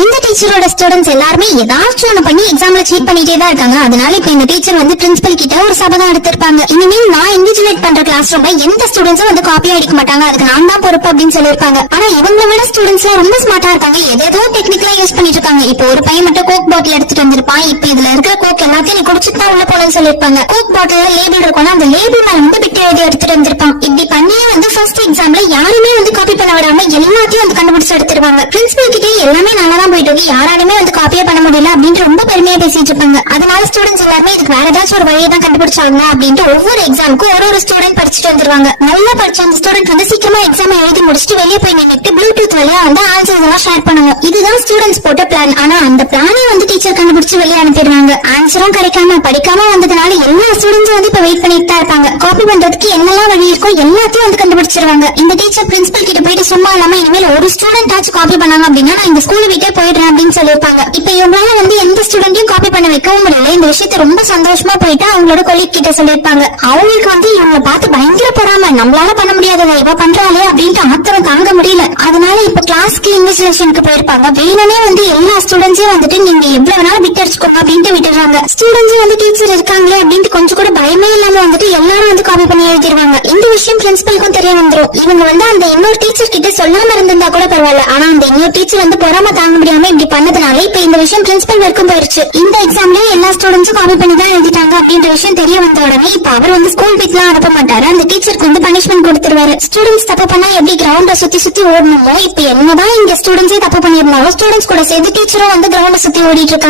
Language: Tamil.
இந்த டீச்சரோட ஸ்டூடெண்ட்ஸ் எல்லாருமே ஏதாச்சும் ஒண்ணு பண்ணி எக்ஸாம்ல சீட் பண்ணிட்டே தான் இருக்காங்க. அதனால இப்ப இந்த டீச்சர் வந்து பிரின்சிபல் கிட்ட ஒரு சபதம் எடுத்திருப்பாங்க. இனிமேல் நான் இன்விஜிலேட் பண்ற கிளாஸ் ரூம்ல எந்த ஸ்டூடெண்ட்ஸும் வந்து காப்பி அடிக்க மாட்டாங்க, அதுக்கு நான் தான் பொறுப்பு அப்படின்னு சொல்லிருப்பாங்க. ஆனா இவங்களை விட ஸ்டூடெண்ட்ஸ் எல்லாம் ரொம்ப ஸ்மார்ட்டா இருக்காங்க, ஏதோ டெக்னிக்கலா யூஸ் பண்ணிட்டு இருக்காங்க. இப்போ ஒரு பையன் மட்டும் கோக் பாட்டில் எடுத்துட்டு வந்திருப்பான். இப்ப இதுல இருக்கிற கோக் எல்லாத்தையும் நீ குடிச்சிட்டு தான் உள்ள போனு சொல்லிருப்பாங்க. கோக் பாட்டில் லேபிள் இருக்கும், அந்த லேபிள் மேல வந்து பிட்டு எழுதி எடுத்துட்டு வந்திருப்பான். இப்படி பண்ணியே வந்து ஃபர்ஸ்ட் எக்ஸாம்ல யாருமே வந்து காப்பி பண்ண விடாம எல்லாத்தையும் வந்து கண்டுபிடிச்சு எடுத்துருவாங்க. பிரின்சிபல் கிட்டே எல்லாமே நல்லா தான் போயிட்டு இருக்கு, யாராலுமே வந்து காப்பியே பண்ண முடியல அப்படின்னு ரொம்ப பெருமையா பேசிட்டு இருப்பாங்க. அதனால ஸ்டூடெண்ட்ஸ் எல்லாருமே இதுக்கு வேற ஏதாச்சும் ஒரு வழியை தான் கண்டுபிடிச்சாங்க அப்படின்ட்டு ஒவ்வொரு எக்ஸாமுக்கும் ஒரு ஸ்டூடெண்ட் படிச்சுட்டு வந்துருவாங்க. நல்லா படிச்ச அந்த ஸ்டூடெண்ட் வந்து சீக்கிரமா எக்ஸாம் எழுதி முடிச்சுட்டு வெளியே போய் நின்னுட்டு ப்ளூடூத் வழியா வந்து ஆன்சர்ஸ் எல்லாம் ஷேர் பண்ணுவாங்க. இதுதான் ஸ்டூடெண்ட்ஸ் போட்ட பிளான். ஆனா அந்த பிளானை வந்து டீச்சர் கண்டுபிடிச்சு வெளியே அனுப்பிடுவாங்க. ஆன்சரும் கிடைக்காம படிக்காம வந்ததுனால எல்லா ஸ்டூடெண்ட்ஸும் வந்து இப்ப வெயிட் பண்ணிட்டு தான் இருப்பாங்க. காப்பி பண்றதுக்கு என்னெல்லாம் வழி இருக்கோ எல்லாத்தையும் வந்து கண்டுபிடிச்சிருவாங்க. இந்த டீச்சர் பிரின்சிபல் கிட்ட போயிட்டு சும்மா இல்லாம இனிமேல் ஒரு ஸ்டூடெண்ட் ஆச்சு காப்பி பண்ணாங்க அப்படின்னா நான் இந்த ஸ்கூல் விட்டே போயிடுறேன் அப்படின்னு சொல்லிருப்பாங்க. இப்ப இவங்களால வந்து எந்த ஸ்டூடெண்ட்டையும் காப்பி பண்ண வைக்கவும் முடியல. இந்த விஷயத்த ரொம்ப சந்தோஷமா போயிட்டு அவங்களோட கொலீக் கிட்ட சொல்லிருப்பாங்க. அவங்களுக்கு வந்து இவங்க பார்த்து பயங்கர பொறாம, நம்மளால பண்ண முடியாததை இவ பண்றாளே அப்படின்ட்டு ஆத்திரம் தாங்க முடியல. அதனால இப்ப கிளாஸ்க்கு இன்விஜிலேஷனுக்கு போயிருப்பாங்க. வேணுமே வந்து எல்லா ஸ்டூடெண்ட்ஸையும் வந்துட்டு நீங்க எவ்வளவு நாள் விட்டு அடிச்சுக்கோங்க அப்படின்ட்டு விட்டுறாங்க. ஸ்டூடெண்ட்ஸ் வந்து டீச்சர் இருக்காங்களே அப்படின்ட்டு கொஞ்சம் கூட பயமே இல்லாம வந்துட்டு எல்லாரும் வந்து காப்பி பண்ணி எழுதிருவாங்க. இந்த விஷயம் பிரின்சிபலுக்கும் தெரிய வந்துரும். இவங்க வந்து அந்த இன்னொரு டீச்சர் கிட்ட சொல்லாம இருந்திருந்தா கூட பரவாயில்ல, ஆனா அந்த இன்னொரு டீச்சர் வந்து பொறாம தாங்க முடியாம இப்படி பண்ணதுனால இப்ப இந்த விஷயம் பிரின்சிபல் வரைக்கும் போயிருச்சு. இந்த எக்ஸாம்லயே எல்லா ஸ்டூடெண்ட்ஸும் காப்பி பண்ணி தான் எழுதிட்டாங்க அப்படின்ற விஷயம் தெரிய வந்த உடனே இப்ப அவர் வந்து ஸ்கூல் வீட்லாம் அனுப்ப மாட்டாரு, அந்த டீச்சருக்கு வந்து பனிஷ்மெண்ட் கொடுத்துருவாரு. ஸ்டூடெண்ட்ஸ் தப்பு பண்ணா எப்படி கிரவுண்ட சுத்தி சுத்தி ஓடணுமோ இப்ப என்னதான் இங்க ஸ்டூடெண்ட்ஸே தப்பு பண்ணிருந்தாலும் ஸ்டூடெண்ட்ஸ் கூட சேர்ந்து டீச்சரும் வந்து கிரவுண்ட சுத்தி ஓடிட்டு இருக்காங்க.